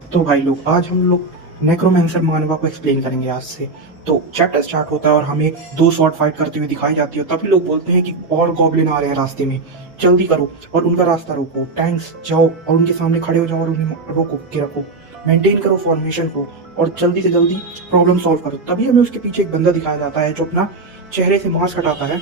तो भाई लोग, आज हम लोग नेक्रोमेंसर मानवा को एक्सप्लेन करेंगे आज से। तो चैप्टर स्टार्ट होता है और हमें दो शॉट फाइट करते हुए दिखाई जाती है। तभी लोग बोलते हैं कि और गॉब्लिन आ रहे हैं रास्ते में, जल्दी करो और उनका रास्ता रोको। टैंक्स जाओ और उनके सामने खड़े हो जाओ और उन्हें रोको के रखो, मेंटेन करो फॉर्मेशन को और जल्दी से जल्दी प्रॉब्लम सॉल्व करो। तभी हमें उसके पीछे एक बंदा दिखाया जाता है जो अपना चेहरे से मास्क हटाता है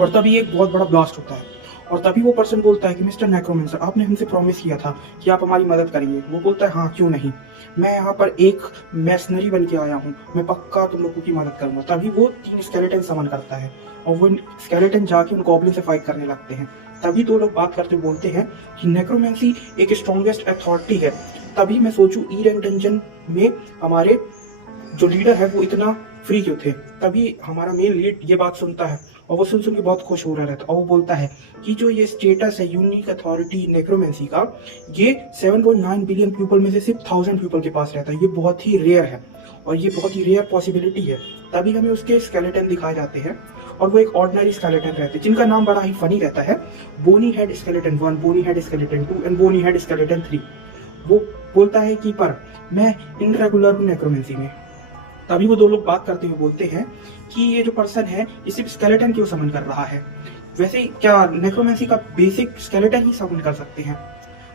और तभी एक बहुत बड़ा ब्लास्ट होता है। और तभी वो पर्सन बोलता है कि मिस्टर नेक्रोमेंसर, आपने हमसे प्रॉमिस किया था कि आप हमारी मदद करेंगे। वो बोलता है हाँ, क्यों नहीं, मैं यहाँ पर एक मैसनरी बन के आया हूँ, मैं पक्का तुम लोगों की मदद करूंगा। तभी वो 3 स्केलेटन समन करता है और वो स्केलेटन जाके उन गॉब्लिन से फाइट करने लगते हैं। तभी दो लोग बात करते बोलते हैं कि नेक्रोमेंसी एक स्ट्रॉन्गेस्ट अथॉरिटी है। तभी मैं सोचूं ई रैंक डंजन में हमारे जो लीडर है वो इतना फ्री क्यों थे। तभी हमारा मेन लीड ये बात सुनता है और वो सुन सुन के बहुत खुश हो रहा रहता है और वो बोलता है कि जो ये स्टेटस है यूनिक अथॉरिटी नेक्रोमेंसी का, ये 7.9 बिलियन पीपल में से सिर्फ 1000 पीपल के पास रहता है। ये बहुत ही रेयर है और ये बहुत ही रेयर पॉसिबिलिटी है। तभी हमें उसके स्केलेटन दिखाए जाते हैं और वो एक ऑर्डिनरी स्केलेटन रहते हैं जिनका नाम बड़ा ही फनी रहता है, bony head skeleton 1, bony head skeleton 2 and bony head skeleton 3। वो बोलता है कि पर मैं इनरेगुलर हूँ नेक्रोमेंसी में। तभी वो दो लोग बात करते हुए बोलते हैं कि ये जो पर्सन है ये सिर्फ स्केलेटन क्यों समन कर रहा है, वैसे क्या नेक्रोमेंसी का बेसिक स्केलेटन ही समन कर सकते हैं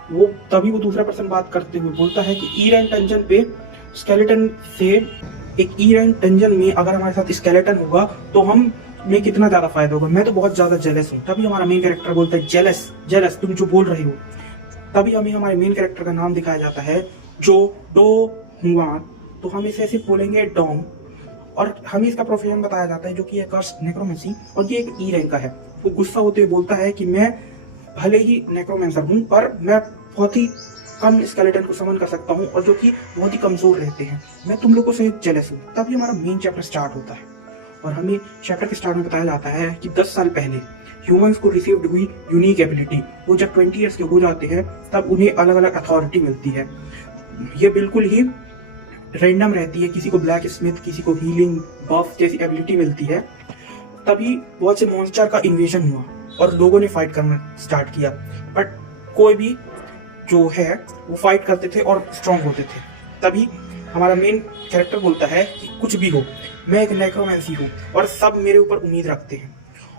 वो। तभी वो दूसरा पर्सन बात करते हुए बोलता है कि ई रैंक डंजन पे स्केलेटन से, एक ई रैंक डंजन में अगर हमारे साथ स्केलेटन होगा तो हम में कितना ज्यादा फायदा होगा, मैं तो बहुत ज्यादा जेलस हूँ। तभी हमारा मेन कैरेक्टर बोलता है जेलस जेलस, तुम जो बोल रहे हो। तभी हमें हमारे मेन कैरेक्टर का नाम दिखाया जाता है जो डो हुआ, तो हम इसे सिर्फ बोलेंगे डोंग। और हमें इसका प्रोफेशन बताया जाता है जो कि है कर्स नेक्रोमेंसी और ये एक ई रैंक का है। वो गुस्सा होते हुए बोलता है कि मैं भले ही नेक्रोमेंसर हूँ पर मैं बहुत ही कम स्केलेटन को समन कर सकता हूँ और जो कि बहुत ही कमजोर रहते हैं, मैं तुम लोगों से जेलस हूँ। तभी हमारा मेन चैप्टर स्टार्ट होता है और हमें चैप्टर के स्टार्ट में बताया जाता है कि 10 साल पहले ह्यूमंस को रिसीव्ड हुई यूनिक एबिलिटी, वो जब 20 ईयर्स के हो जाते हैं तब उन्हें अलग अलग अथॉरिटी मिलती है। ये बिल्कुल ही रैंडम रहती है, किसी को ब्लैक स्मिथ, किसी को हीलिंग बफ जैसी एबिलिटी मिलती है। तभी बहुत से मॉन्स्टर का इन्वेजन हुआ और लोगों ने फाइट करना स्टार्ट किया, बट कोई भी जो है वो फाइट करते थे और स्ट्रांग होते थे। तभी हमारा मेन कैरेक्टर बोलता है कि कुछ भी हो, मैं एक नेक्रोमेंसी हूँ और सब मेरे ऊपर उम्मीद रखते हैं।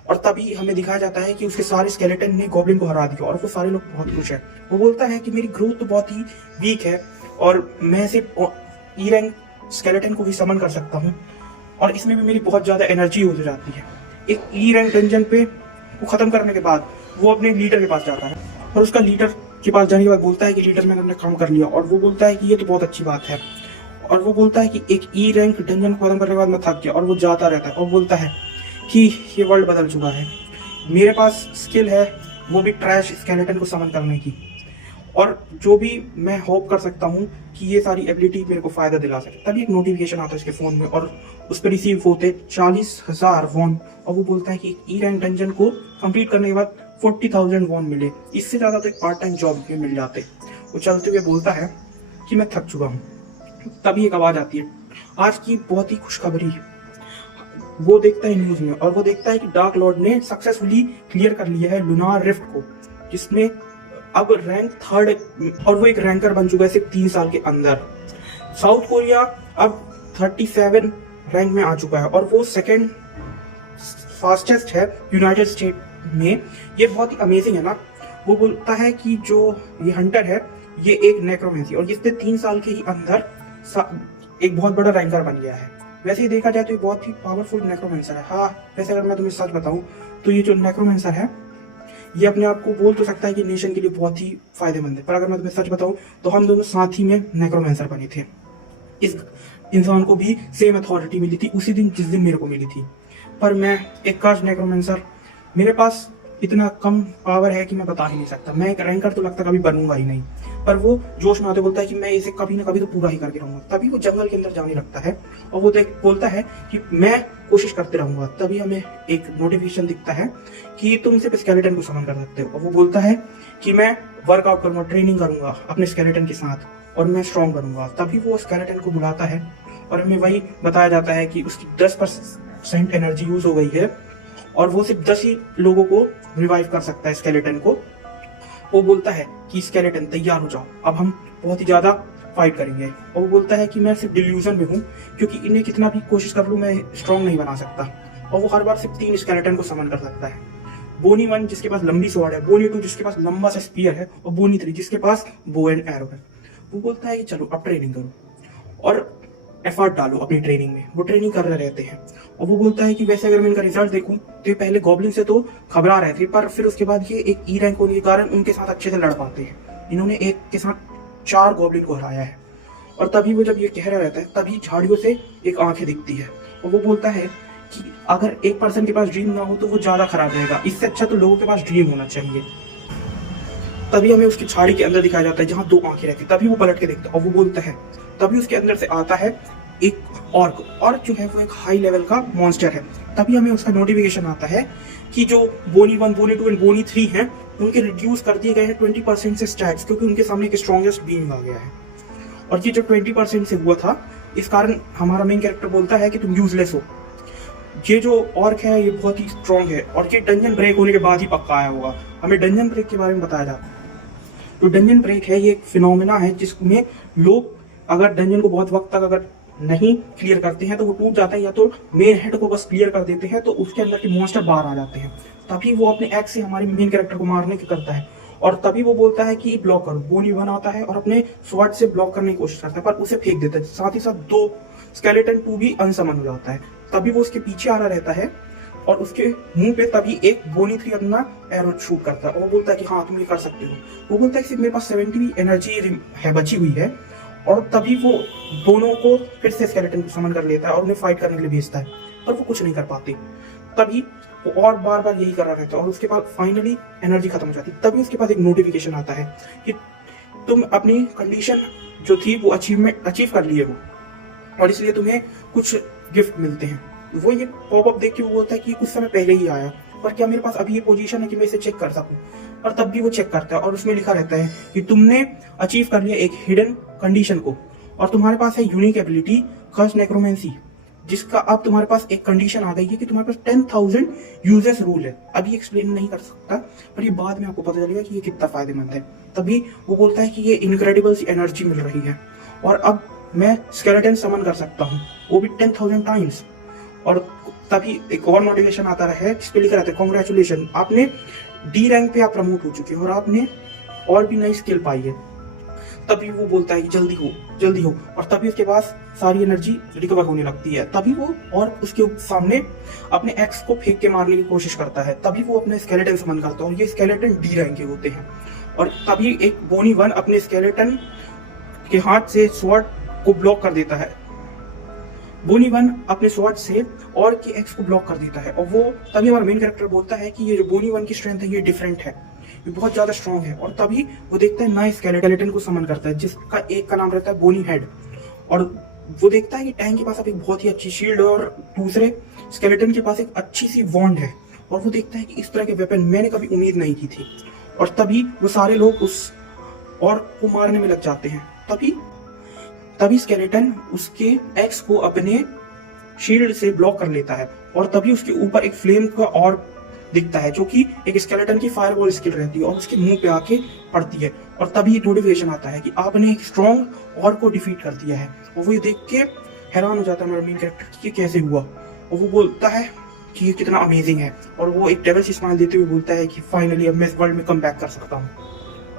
और तभी हमें दिखाया जाता है कि उसके सारे स्केलेटन ने गॉब्लिन को हरा दिया और वो सारे लोग बहुत खुश हैं। वो बोलता है कि मेरी ग्रोथ तो बहुत ही वीक है और मैं सिर्फ ई रैंक स्केलेटन को ही समन कर सकता हूँ और इसमें भी मेरी बहुत ज्यादा एनर्जी हो जाती है। एक ई रैंक डंजन पे वो खत्म करने के बाद वो अपने लीडर के पास जाता है और उसका लीडर के पास जाने के बाद बोलता है कि लीडर, मैंने अपना काम कर लिया। और वो बोलता है कि ये तो बहुत अच्छी बात है। और वो बोलता है कि एक ई रैंक डंजन को खत्म करने के बाद मैं थक गया। और वो जाता रहता है और बोलता है कि ये वर्ल्ड बदल चुका है, मेरे पास स्किल है वो भी ट्रैश स्केलेटन को समन करने की, और जो भी मैं होप कर सकता हूँ कि ये सारी एबिलिटी मेरे को फायदा दिला सके। तभी एक नोटिफिकेशन आता है उसके फोन में और उस पर रिसीव होते 40,000 वॉन। और वो बोलता है कि ई रैंक डंजन को कंप्लीट करने के बाद 40,000 वॉन मिले, इससे ज्यादा तो एक पार्ट टाइम जॉब में मिल जाते। वो चलते हुए बोलता है कि मैं थक चुका हूँ। तभी एक आवाज आती है, आज की बहुत ही खुशखबरी। वो देखता है न्यूज में और वो देखता है कि डार्क लॉर्ड ने सक्सेसफुली क्लियर कर लिया है लुनार रिफ्ट को, जिसमें अब रैंक 3rd, और वो एक रैंकर बन चुका है सिर्फ 3 साल के अंदर। साउथ कोरिया अब 37 रैंक में आ चुका है और वो 2nd फास्टेस्ट है यूनाइटेड स्टेट में। ये बहुत ही अमेजिंग है ना। वो बोलता है कि जो ये हंटर है ये एक नेक्रोमेंसी और इसने 3 साल के ही अंदर एक बहुत बड़ा रैंकर बन गया है। वैसे ही देखा जाए तो ये बहुत ही पावरफुल नेक्रोमेंसर है। हाँ, वैसे अगर मैं तुम्हें सच बताऊं तो ये जो नेक्रोमेंसर है ये अपने आप को बोल तो सकता है कि नेशन के लिए बहुत ही फायदेमंद है, पर अगर मैं तुम्हें सच बताऊं तो हम दोनों साथ ही में नेक्रोमेंसर बने थे। इस इंसान को भी सेम अथॉरिटी मिली थी उसी दिन जिस दिन मेरे को मिली थी, पर मैं एक कास्ट नेक्रोमेंसर, मेरे पास इतना कम पावर है कि मैं बता ही नहीं सकता। मैं एक रैंकर तो लगता कभी बनूंगा ही नहीं, पर वो जोश में आते बोलता है कि मैं इसे कभी ना कभी तो पूरा ही करके रहूंगा। तभी वो जंगल के अंदर जाने लगता है और वो बोलता है कि मैं कोशिश करते रहूंगा। तभी हमें एक नोटिफिकेशन दिखता है कि तुम सिर्फ स्केलेटन को समन कर सकते हो और वो बोलता है कि मैं वर्कआउट करूंगा, ट्रेनिंग करूंगा अपने स्केलेटन के साथ और मैं स्ट्रॉन्ग बनूंगा। तभी वो स्केलेटन को बुलाता है और हमें वही बताया जाता है कि उसकी 10% एनर्जी यूज हो गई है और वो सिर्फ 10 ही लोगों को रिवाइव कर सकता है स्केलेटन को। वो बोलता है कि स्केलेटन तैयार हो जाओ, अब हम बहुत ही ज्यादा फाइट करेंगे। और वो बोलता है कि मैं सिर्फ डिल्यूजन में हूँ, क्योंकि इन्हें कितना भी कोशिश कर लूँ मैं स्ट्रॉन्ग नहीं बना सकता। और वो हर बार सिर्फ 3 स्केलेटन को समन कर सकता है। बोनी 1 जिसके पास लंबी स्वॉर्ड है, बोनी 2 जिसके पास लंबा सा स्पीयर है, और बोनी 3 जिसके पास बो एंड एरो है। वो बोलता है कि चलो अब ट्रेनिंग करो और एफर्ट डालो अपनी ट्रेनिंग में। वो ट्रेनिंग कर रहे रहते हैं। और वो बोलता है कि वैसे अगर मैं इनका रिजल्ट देखूं तो ये पहले गॉब्लिन से तो घबरा रहे थे, पर फिर उसके बाद ये एक ई रैंक होने के कारण उनके साथ अच्छे से लड़ पाते हैं। इन्होंने एक के साथ 4 गॉब्लिन को हराया है। और तभी वो जब ये कह रहा रहता है तभी झाड़ियों से एक आंखें दिखती है। और वो बोलता है कि अगर एक पर्सन के पास ड्रीम ना हो तो वो ज्यादा खराब रहेगा, इससे अच्छा तो लोगों के पास ड्रीम होना चाहिए। तभी हमें उसकी झाड़ी के अंदर दिखाया जाता है जहाँ 2 आंखें रहती, तभी वो पलट के देखता है और वो बोलता है, तभी उसके अंदर से आता है एक ऑर्क जो है वो एक हाई लेवल का मॉन्स्टर है। तभी हमें उसका नोटिफिकेशन आता है कि जो बोनी 1, बोनी 2 एंड बोनी 3 हैं उनके रिड्यूस कर दिए गए हैं 20% से स्टैट्स, क्योंकि उनके सामने एक स्ट्रॉन्गेस्ट बीइंग आ गया है। और ये जो 20% से हुआ था, इस कारण हमारा मेन कैरेक्टर बोलता है कि तुम यूजलेस हो। ये जो ऑर्क है ये बहुत ही स्ट्रॉन्ग है और ये डंजन ब्रेक होने के बाद ही पक्का आया होगा। हमें डंजन ब्रेक के बारे में बताया जाता है। तो डंजन ब्रेक है ये एक फिनोमेना है जिसमें लोग अगर डंजन को बहुत वक्त तक अगर नहीं क्लियर करते हैं तो वो टूट जाता है, या तो मेन हेड को बस क्लियर कर देते हैं तो उसके अंदर के मॉन्स्टर बाहर आ जाते हैं। तभी वो अपने एक्स से हमारे मेन कैरेक्टर को मारने की करता है और तभी वो बोलता है कि ब्लॉक करो। बोनी 1 आता है और अपने स्वॉर्ड से ब्लॉक करने की कोशिश करता है पर उसे फेंक देता है। साथ ही साथ 2 स्केलेटन 2 भी अनसमन हो जाता है। तभी वो उसके पीछे आ रहा रहता है और उसके मुंह पे तभी एक बोनी 3 अपना एरो शूट करता है और वो बोलता है कि हाँ तुम ये कर सकते हो। वो बोलता है कि मेरे पास 70 एनर्जी है बची हुई है। और तभी वो दोनों को फिर से स्केलेटन को समन कर लेता है और उन्हें फाइट करने के लिए भेजता है, पर वो कुछ नहीं कर पाते। तभी वो और बार बार यही कर रहा रहता है और उसके बाद फाइनली एनर्जी खत्म हो जाती है। तभी उसके पास एक नोटिफिकेशन आता है कि तुम अपनी कंडीशन जो थी वो अचीव कर लिए हो और इसलिए तुम्हें कुछ गिफ्ट मिलते हैं। वो ये पॉपअप देख के वो बोलता है कि कुछ समय पहले ही आया, पर क्या मेरे पास अभी ये पोजीशन है कि मैं इसे चेक कर सकूं। और तब भी वो चेक करता है और उसमें लिखा रहता है कि तुमने अचीव कर लिया एक हिडन कंडीशन को और तुम्हारे पास है यूनिक एबिलिटी कर्स नेक्रोमेंसी, जिसका अब तुम्हारे पास एक कंडीशन आ गई है कि तुम्हारे पास 10,000 यूजर्स रूल है। अभी एक्सप्लेन नहीं कर सकता पर ये बाद में आपको पता चलेगा कि ये कितना फायदेमंद है। तभी वो बोलता है कि ये इनक्रेडिबल सी एनर्जी मिल रही है और अब मैं स्केलेटन समन कर सकता हूँ, वो भी 10,000 टाइम्स। और तभी एक और नोटिफिकेशन आता है जिसपे लिखा रहता है कॉन्ग्रेचुलेशन, आपने डी रैंक पे आप प्रमोट हो चुके हो और आपने और भी नई स्किल पाई है। तभी वो बोलता है कि जल्दी हो और तभी उसके पास सारी एनर्जी रिकवर होने लगती है। तभी वो और उसके सामने अपने एक्स को फेंक के मारने की कोशिश करता है। तभी वो अपने स्केलेटन समन करता है और ये स्केलेटन डी रैंक के होते हैं। और तभी एक बोनी 1 अपने स्केलेटन के हाथ से स्वॉर्ड को ब्लॉक कर देता है। बोनी 1 अपने स्वॉर्ड से और के एक्स को ब्लॉक कर देता है और वो तभी हमारा मेन कैरेक्टर बोलता है कि ये जो बोनी 1 की स्ट्रेंथ है ये डिफरेंट है, ये बहुत ज्यादा स्ट्रॉन्ग है। और तभी वो देखता है नए स्केलेटन को समन करता है जिसका एक का नाम रहता है बोनी हेड। और वो देखता है कि टैंक के पास अब एक बहुत ही अच्छी शील्ड है और दूसरे स्केलेटन के पास एक अच्छी सी वॉन्ड है। और वो देखता है कि इस तरह के वेपन मैंने कभी उम्मीद नहीं की थी। और तभी वो सारे लोग उस और को मारने में लग जाते हैं। तभी स्केलेटन उसके एक्स को अपने शील्ड से ब्लॉक कर लेता है और तभी उसके ऊपर एक फ्लेम का और दिखता है जो कि एक स्केलेटन की फायरबॉल स्किल रहती है और उसके मुंह पे आके पड़ती है। और तभी नोटिफिकेशन आता है कि आपने एक स्ट्रॉन्ग और को डिफीट कर दिया है। और वो ये देख के हैरान हो जाता है हमारा मेन कैरेक्टर कि ये कैसे हुआ। और वो बोलता है कि ये कितना अमेजिंग है और वो एक डेविल सी स्माइल देते हुए बोलता है कि फाइनली अब मैं इस वर्ल्ड में कम बैक कर सकता हूँ।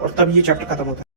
और तब ये चैप्टर खत्म होता है।